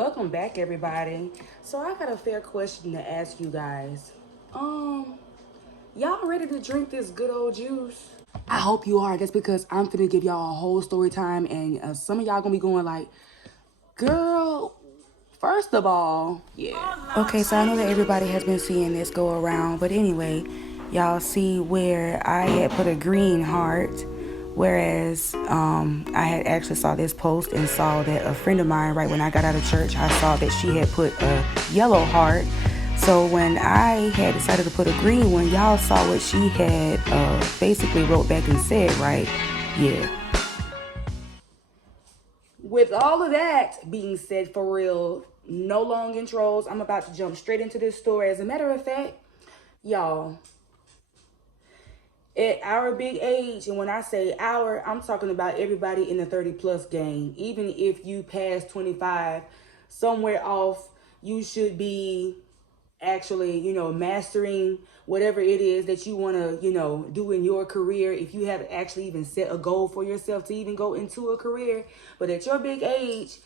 Welcome back, everybody. So I got a fair question to ask you guys. Y'all ready to drink this good old juice? I hope you are. That's because I'm finna give y'all a whole story time, and some of y'all gonna be going like, "Girl, first of all, yeah." Okay, so I know that everybody has been seeing this go around, but anyway, y'all see where I had put a green heart. Whereas I had actually saw this post and saw that a friend of mine, right when I got out of church, I saw that she had put a yellow heart. So when I had decided to put a green one, y'all saw what she had basically wrote back and said, right? Yeah. With all of that being said, for real, no long intros. I'm about to jump straight into this story. As a matter of fact, y'all, at our big age, and when I say our, I'm talking about everybody in the 30 plus game. Even if you pass 25, somewhere off, you should be actually, mastering whatever it is that you want to, do in your career. If you have actually even set a goal for yourself to even go into a career, but at your big age,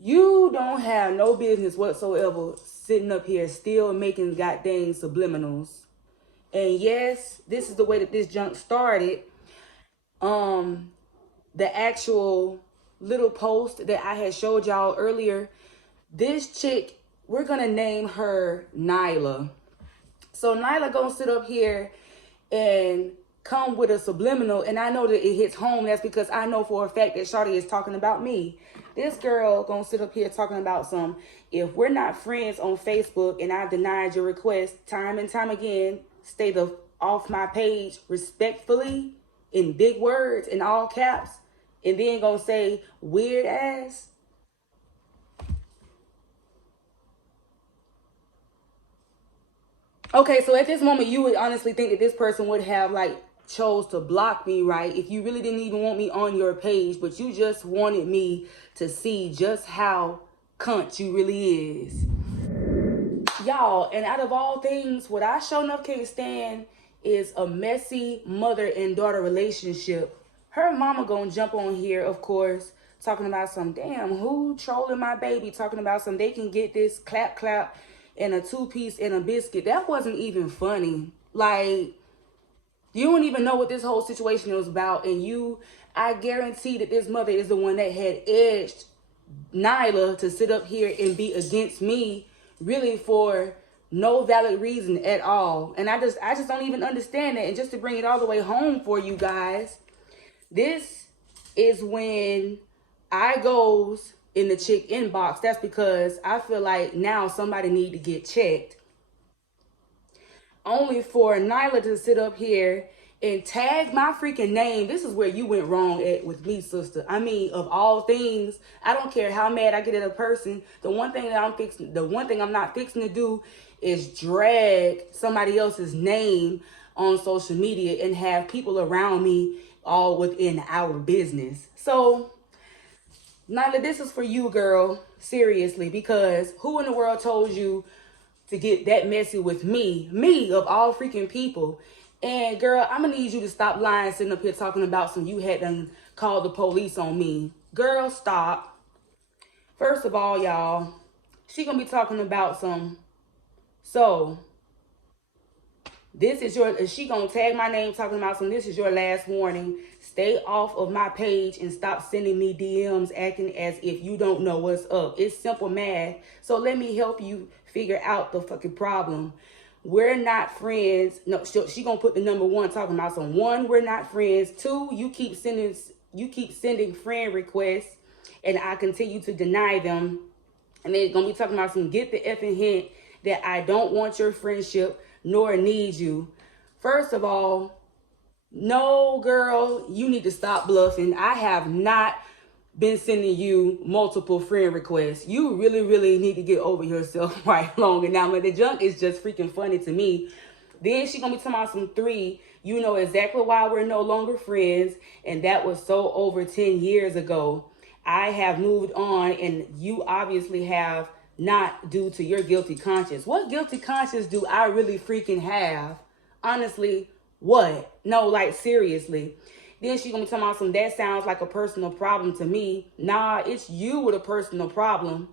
you don't have no business whatsoever sitting up here still making goddamn subliminals. And yes, this is the way that this junk started. The actual little post that I had showed y'all earlier, this chick, we're gonna name her Nyla. So Nyla gonna sit up here and come with a subliminal, and I know that it hits home. That's because I know for a fact that Shawty is talking about me. This girl gonna sit up here talking about if we're not friends on Facebook and I've denied your request time and time again, stay off my page respectfully in big words in all caps, and then gonna say weird ass. Okay, so at this moment, you would honestly think that this person would have chose to block me, right? If you really didn't even want me on your page, but you just wanted me to see just how cunt you really is. Y'all, and out of all things, what I sure enough can't stand is a messy mother and daughter relationship. Her mama gonna jump on here, of course, talking about damn, who trolling my baby, talking about they can get this clap clap and a 2-piece and a biscuit. That wasn't even funny. Like, you don't even know what this whole situation was about, and I guarantee that this mother is the one that had edged Nyla to sit up here and be against me, really for no valid reason at all. And I just don't even understand that. And just to bring it all the way home for you guys, this is when I goes in the chick inbox. That's because I feel like now somebody need to get checked. Only for Nyla to sit up here and tag my freaking name. This is where you went wrong at with me, sister. I mean, of all things, I don't care how mad I get at a person. The one thing I'm not fixing to do is drag somebody else's name on social media and have people around me all within our business. So, Nyla, this is for you, girl. Seriously, because who in the world told you to get that messy with me of all freaking people? And girl, I'm gonna need you to stop lying, sitting up here talking about you had done called the police on me. Girl, stop. First of all, y'all, she gonna be talking about so this is she gonna tag my name talking about this is your last warning. Stay off of my page and stop sending me DMs acting as if you don't know what's up. It's simple math. So let me help you figure out the fucking problem. We're not friends. No, she gonna put the number 1 talking about one, we're not friends. 2, you keep sending friend requests and I continue to deny them. And then gonna be talking about get the effing hint that I don't want your friendship nor need you. First of all, no, girl, you need to stop bluffing. I have not been sending you multiple friend requests. You really, really need to get over yourself right long. And now, the junk is just freaking funny to me. Then she gonna be talking about 3. You know exactly why we're no longer friends, and that was so over 10 years ago. I have moved on, and you obviously have not, due to your guilty conscience. What guilty conscience do I really freaking have? Honestly, what? No, seriously. Then she gonna be talking about that sounds like a personal problem to me. Nah, it's you with a personal problem.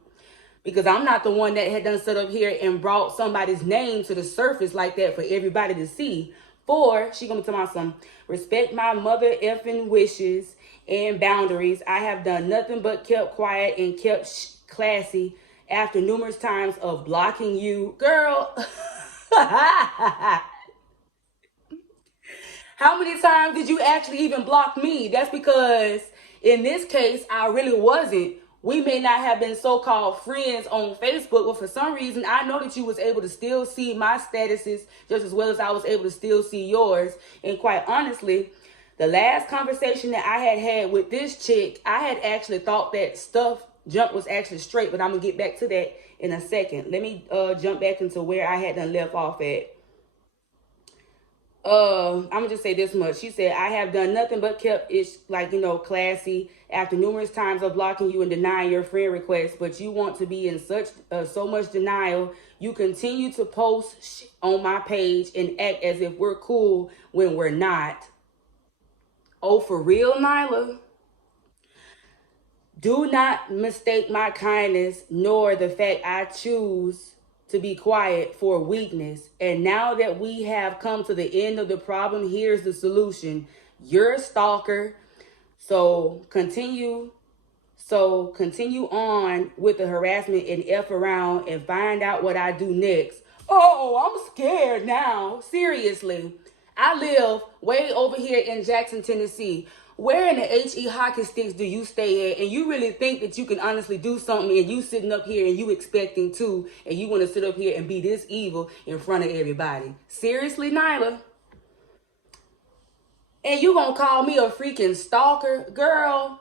because I'm not the one that had done set up here and brought somebody's name to the surface like that for everybody to see. Four, she gonna tell me some respect my mother effing wishes and boundaries. I have done nothing but kept quiet and kept classy after numerous times of blocking you, girl. How many times did you actually even block me? That's because in this case, I really wasn't. We may not have been so-called friends on Facebook, but for some reason, I know that you was able to still see my statuses just as well as I was able to still see yours. And quite honestly, the last conversation that I had had with this chick, I had actually thought that stuff jump was actually straight, but I'm gonna get back to that in a second. Let me jump back into where I had done left off at. I'm gonna just say this much. She said, I have done nothing but kept it like, classy after numerous times of blocking you and denying your friend requests, but you want to be in such so much denial. You continue to post on my page and act as if we're cool when we're not. Oh, for real, Nyla? Do not mistake my kindness nor the fact I choose to be quiet for weakness. And now that we have come to the end of the problem, here's the solution. You're a stalker. So continue on with the harassment and F around and find out what I do next. Oh, I'm scared now. Seriously. I live way over here in Jackson, Tennessee. Where in the HE hockey sticks do you stay at? And you really think that you can honestly do something and you sitting up here and you expecting to, and you want to sit up here and be this evil in front of everybody? Seriously, Nyla? And you gonna call me a freaking stalker? Girl,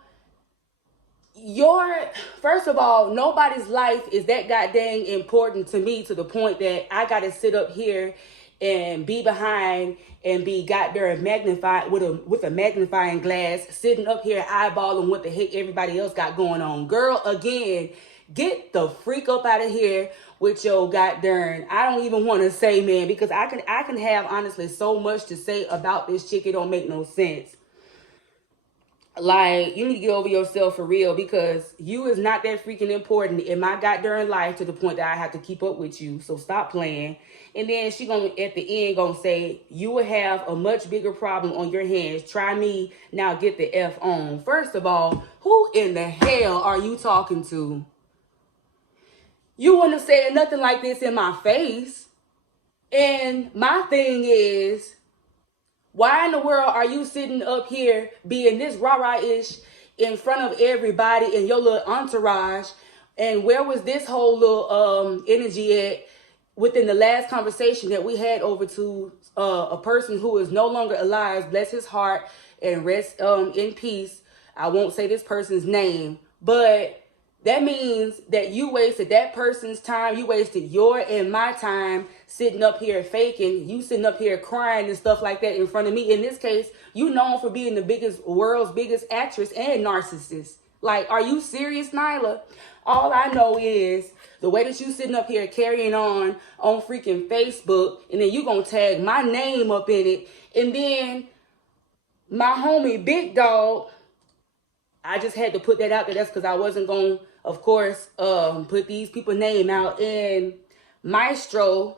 first of all, nobody's life is that goddamn important to me to the point that I gotta sit up here and be behind and be got there and magnified with a magnifying glass, sitting up here eyeballing what the heck everybody else got going on. Girl, again, get the freak up out of here with your goddamn. I don't even want to say, man, because I can have honestly so much to say about this chick. It don't make no sense. Like, you need to get over yourself for real, because you is not that freaking important in my goddamn life to the point that I have to keep up with you. So stop playing. And then she gonna at the end gonna say, you will have a much bigger problem on your hands. Try me now, get the F on. First of all, who in the hell are you talking to? You wouldn't have said nothing like this in my face. And my thing is, why in the world are you sitting up here being this rah-rah-ish in front of everybody in your little entourage? And where was this whole little energy at within the last conversation that we had over to a person who is no longer alive? Bless his heart and rest in peace. I won't say this person's name, but that means that you wasted that person's time. You wasted your and my time sitting up here faking. You sitting up here crying and stuff like that in front of me. In this case, you known for being the world's biggest actress and narcissist. Like, are you serious, Nyla? All I know is the way that you sitting up here carrying on freaking Facebook, and then you gonna tag my name up in it, and then my homie Big Dog. I just had to put that out there. That's because I wasn't going to, of course, put these people's name out. And Maestro,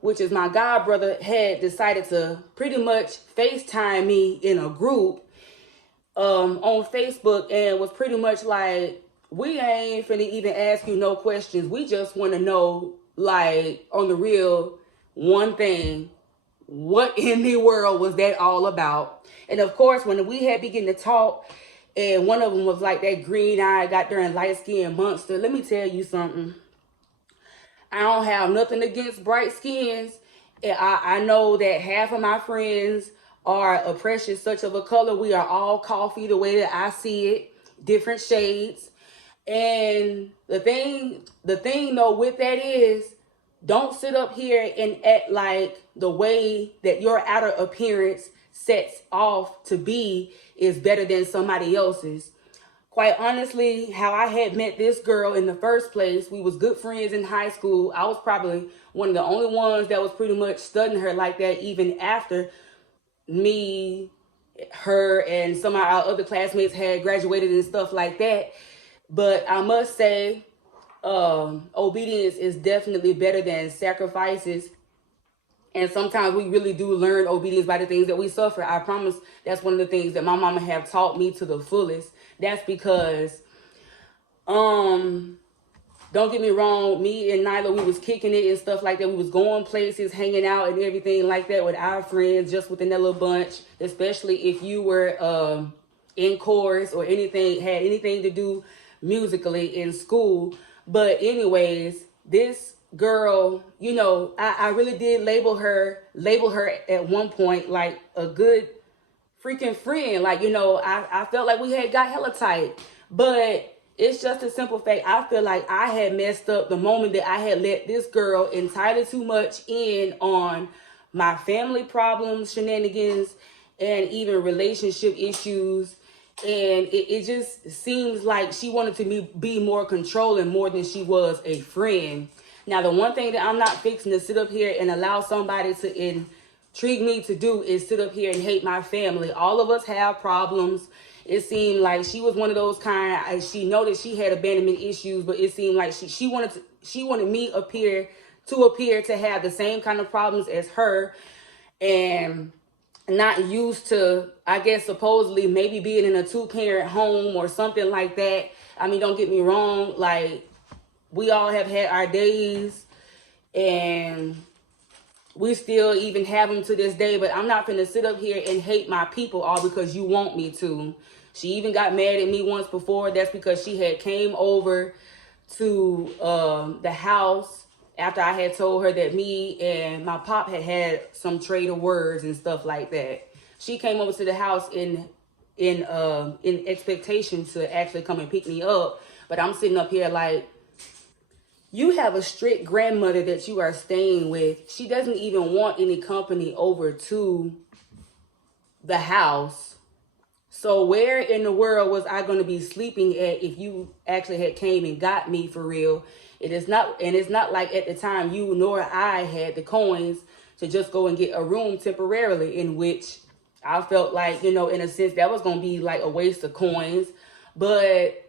which is my god brother, had decided to pretty much FaceTime me in a group on Facebook, and was pretty much like, we ain't finna even ask you no questions. We just want to know, like, on the real, one thing. What in the world was that all about? And of course, when we had begun to talk, and one of them was like that green-eyed, got there and light-skinned monster. Let me tell you something. I don't have nothing against bright skins. I know that half of my friends are a precious such of a color. We are all coffee the way that I see it, different shades. And the thing though with that is, don't sit up here and act like the way that your outer appearance sets off to be is better than somebody else's. Quite honestly, how I had met this girl in the first place, we was good friends in high school. I was probably one of the only ones that was pretty much studying her like that, even after me, her, and some of our other classmates had graduated and stuff like that. But I must say, obedience is definitely better than sacrifices. And sometimes we really do learn obedience by the things that we suffer. I promise that's one of the things that my mama have taught me to the fullest. That's because, don't get me wrong, me and Nyla, we was kicking it and stuff like that. We was going places, hanging out and everything like that with our friends, just within that little bunch, especially if you were in chorus or anything, had anything to do musically in school. But anyways, this girl, you know, I really did label her at one point like a good freaking friend. Like, you know, I felt like we had got hella tight. But it's just a simple fact. I feel like I had messed up the moment that I had let this girl entirely too much in on my family problems, shenanigans, and even relationship issues. And it just seems like she wanted to be more controlling more than she was a friend. Now, the one thing that I'm not fixing to sit up here and allow somebody to intrigue me to do is sit up here and hate my family. All of us have problems. It seemed like she was one of those kind. She know that she had abandonment issues, but it seemed like she wanted me appear to have the same kind of problems as her, and not used to, I guess, supposedly maybe being in a 2-parent home or something like that. I mean, don't get me wrong, like, we all have had our days, and we still even have them to this day, but I'm not gonna sit up here and hate my people all because you want me to. She even got mad at me once before. That's because she had came over to the house after I had told her that me and my pop had some trade of words and stuff like that. She came over to the house in expectation to actually come and pick me up, but I'm sitting up here like, you have a strict grandmother that you are staying with. She doesn't even want any company over to the house. So where in the world was I going to be sleeping at if you actually had came and got me for real? It's not like at the time you nor I had the coins to just go and get a room temporarily, in which I felt like, you know, in a sense that was going to be like a waste of coins. But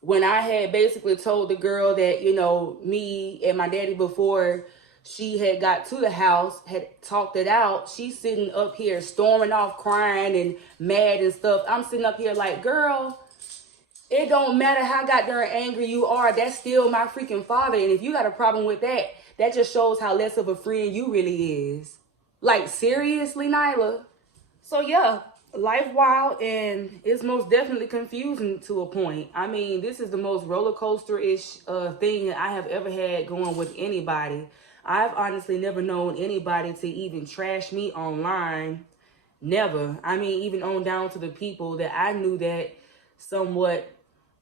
when I had basically told the girl that, you know, me and my daddy, before she had got to the house, had talked it out, she's sitting up here storming off, crying and mad and stuff. I'm sitting up here like, girl, it don't matter how goddamn angry you are. That's still my freaking father. And if you got a problem with that, that just shows how less of a friend you really is. Like, seriously, Nyla? So, yeah. Life wild, and it's most definitely confusing to a point. I mean, this is the most roller coaster-ish thing that I have ever had going with anybody. I've honestly never known anybody to even trash me online. Never. I mean, even on down to the people that I knew that somewhat,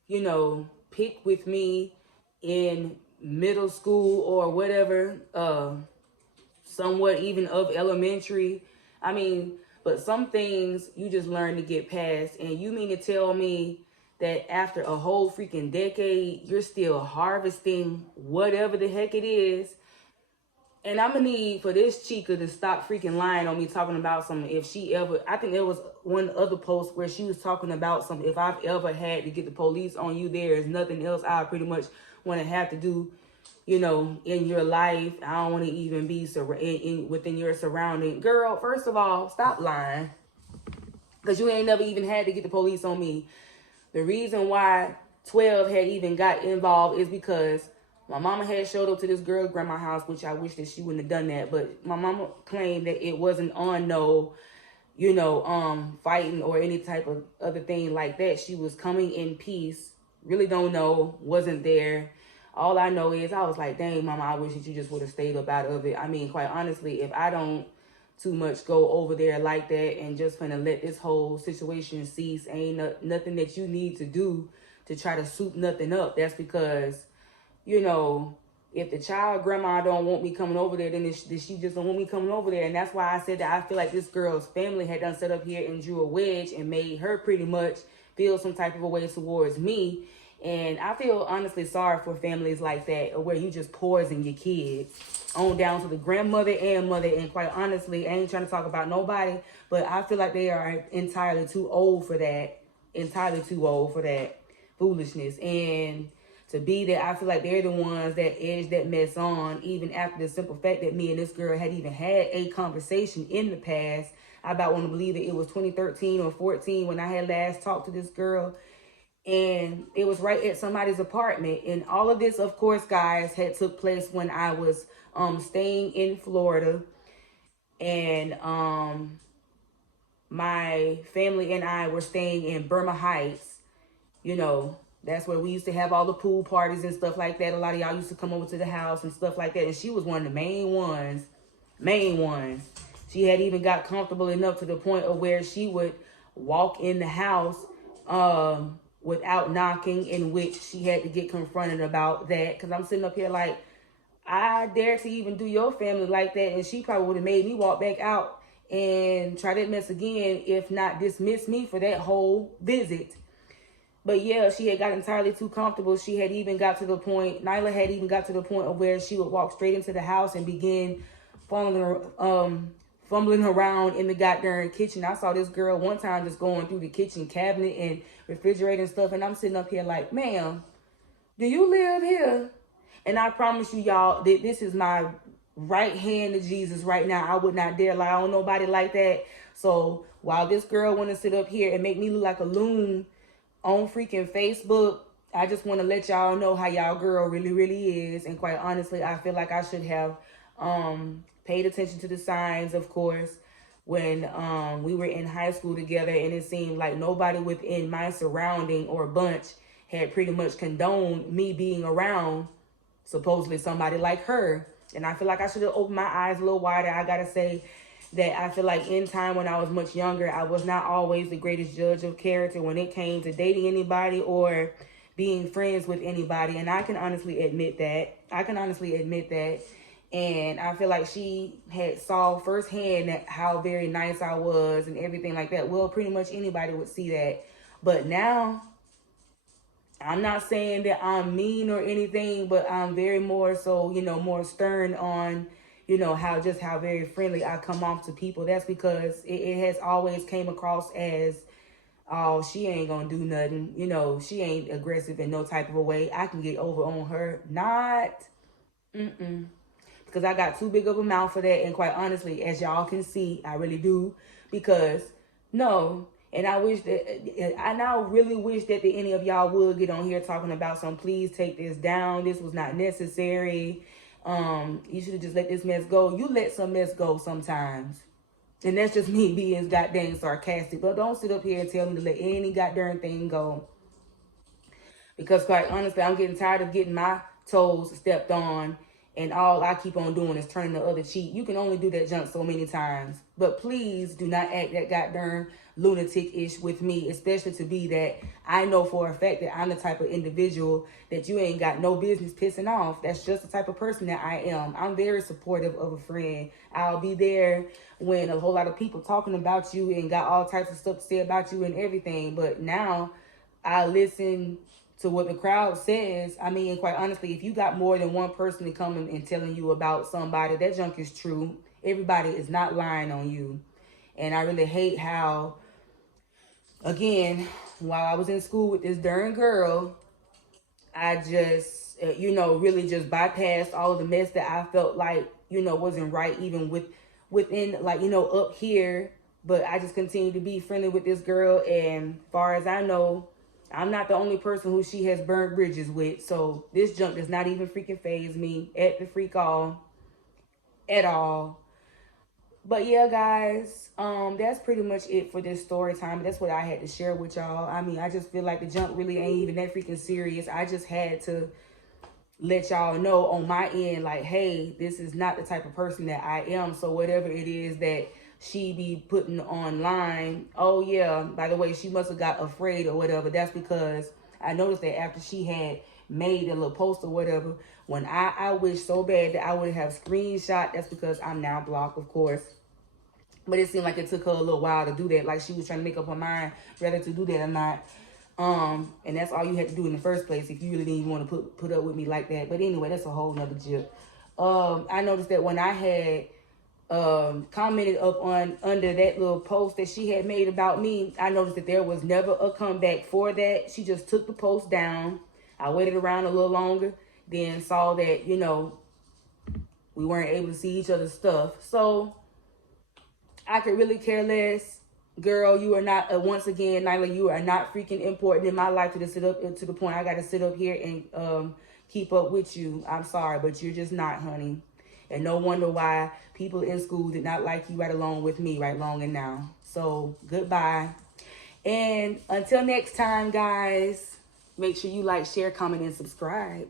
you know, picked with me in middle school or whatever, somewhat even of elementary. I mean, but some things you just learn to get past. And you mean to tell me that after a whole freaking decade, you're still harvesting whatever the heck it is? And I'm going to need for this chica to stop freaking lying on me, talking about something. If she ever, I think there was one other post where she was talking about something. If I've ever had to get the police on you, there is nothing else I pretty much want to have to do, you know, in your life. I don't want to even be within your surrounding. Girl, first of all, stop lying. Because you ain't never even had to get the police on me. The reason why 12 had even got involved is because my mama had showed up to this girl's grandma's house, which I wish that she wouldn't have done that. But my mama claimed that it wasn't on no, you know, fighting or any type of other thing like that. She was coming in peace. Really don't know. Wasn't there. All I know is I was like, dang, mama, I wish that you just would have stayed up out of it. I mean, quite honestly, if I don't too much go over there like that and just finna let this whole situation cease, ain't nothing that you need to do to try to soup nothing up. That's because, you know, if the child grandma don't want me coming over there, then she just don't want me coming over there. And that's why I said that I feel like this girl's family had done set up here and drew a wedge and made her pretty much feel some type of a way towards me. And I feel honestly sorry for families like that, where you just poison your kids on down to the grandmother and mother. And quite honestly, I ain't trying to talk about nobody, but I feel like they are entirely too old for that. Entirely too old for that foolishness. And to be that, I feel like they're the ones that edge that mess on, even after the simple fact that me and this girl had even had a conversation in the past. I about want to believe that it was 2013 or 14 when I had last talked to this girl. And it was right at somebody's apartment. And all of this, of course, guys, had took place when I was staying in Florida. And my family and I were staying in Burma Heights. You know, that's where we used to have all the pool parties and stuff like that. A lot of y'all used to come over to the house and stuff like that. And she was one of the main ones. She had even got comfortable enough to the point of where she would walk in the house without knocking, in which she had to get confronted about that. Because I'm sitting up here like, I dare to even do your family like that. And she probably would have made me walk back out and try that mess again, if not dismiss me for that whole visit. But yeah, she had got entirely too comfortable. She had even got to the point, Nyla had even got to the point of where she would walk straight into the house and begin fumbling around in the goddamn kitchen. I saw this girl one time just going through the kitchen cabinet and refrigerator and stuff. And I'm sitting up here like, ma'am, do you live here? And I promise you, y'all, that this is my right hand to Jesus right now. I would not dare lie on nobody like that. So while this girl want to sit up here and make me look like a loon on freaking Facebook, I just want to let y'all know how y'all girl really, really is. And quite honestly, I feel like I should have paid attention to the signs, of course, when we were in high school together. And it seemed like nobody within my surrounding or bunch had pretty much condoned me being around supposedly somebody like her. And I feel like I should have opened my eyes a little wider. I gotta say that I feel like in time when I was much younger, I was not always the greatest judge of character when it came to dating anybody or being friends with anybody. And I can honestly admit that. And I feel like she had saw firsthand that how very nice I was and everything like that. Well, pretty much anybody would see that. But now, I'm not saying that I'm mean or anything, but I'm very more so, more stern on, how very friendly I come off to people. That's because it has always came across as, oh, she ain't gonna do nothing. She ain't aggressive in no type of a way. I can get over on her. Not, because I got too big of a mouth for that. And quite honestly, as y'all can see, I really do. Because, no. And I now really wish that any of y'all would get on here talking about some, please take this down. This was not necessary. You should have just let this mess go. You let some mess go sometimes. And that's just me being goddamn sarcastic. But don't sit up here and tell me to let any goddamn thing go. Because quite honestly, I'm getting tired of getting my toes stepped on. And all I keep on doing is turning the other cheek. You can only do that junk so many times. But please do not act that goddamn lunatic-ish with me, especially to be that I know for a fact that I'm the type of individual that you ain't got no business pissing off. That's just the type of person that I am. I'm very supportive of a friend. I'll be there when a whole lot of people talking about you and got all types of stuff to say about you and everything. But now I listen to what the crowd says. I mean, quite honestly, if you got more than one person to come and telling you about somebody, that junk is true. Everybody is not lying on you. And I really hate how, again, while I was in school with this darn girl, I just, really just bypassed all of the mess that I felt like, wasn't right even within, up here. But I just continued to be friendly with this girl. And far as I know, I'm not the only person who she has burned bridges with. So this junk does not even freaking faze me at the freak all at all. But yeah, guys, that's pretty much it for this story time. That's what I had to share with y'all. I mean, I just feel like the junk really ain't even that freaking serious. I just had to let y'all know on my end, like, hey, this is not the type of person that I am. So whatever it is that she be putting online, oh yeah, by the way, she must have got afraid or whatever. That's because I noticed that after she had made a little post or whatever, when I wish so bad that I would have screenshot. That's because I'm now blocked, of course. But it seemed like it took her a little while to do that. Like she was trying to make up her mind whether to do that or not. And that's all you had to do in the first place if you really didn't even want to put up with me like that. But anyway, that's a whole nother jip. I noticed that when I had commented up under that little post that she had made about me, I noticed that there was never a comeback for that. She just took the post down. I waited around a little longer, then saw that, you know, we weren't able to see each other's stuff. So I could really care less. Girl, you are not, once again, Nyla, you are not freaking important in my life to sit up to the point I got to sit up here and keep up with you. I'm sorry, but you're just not, honey. And no wonder why people in school did not like you right along with me right long and now. So goodbye. And until next time, guys, make sure you like, share, comment, and subscribe.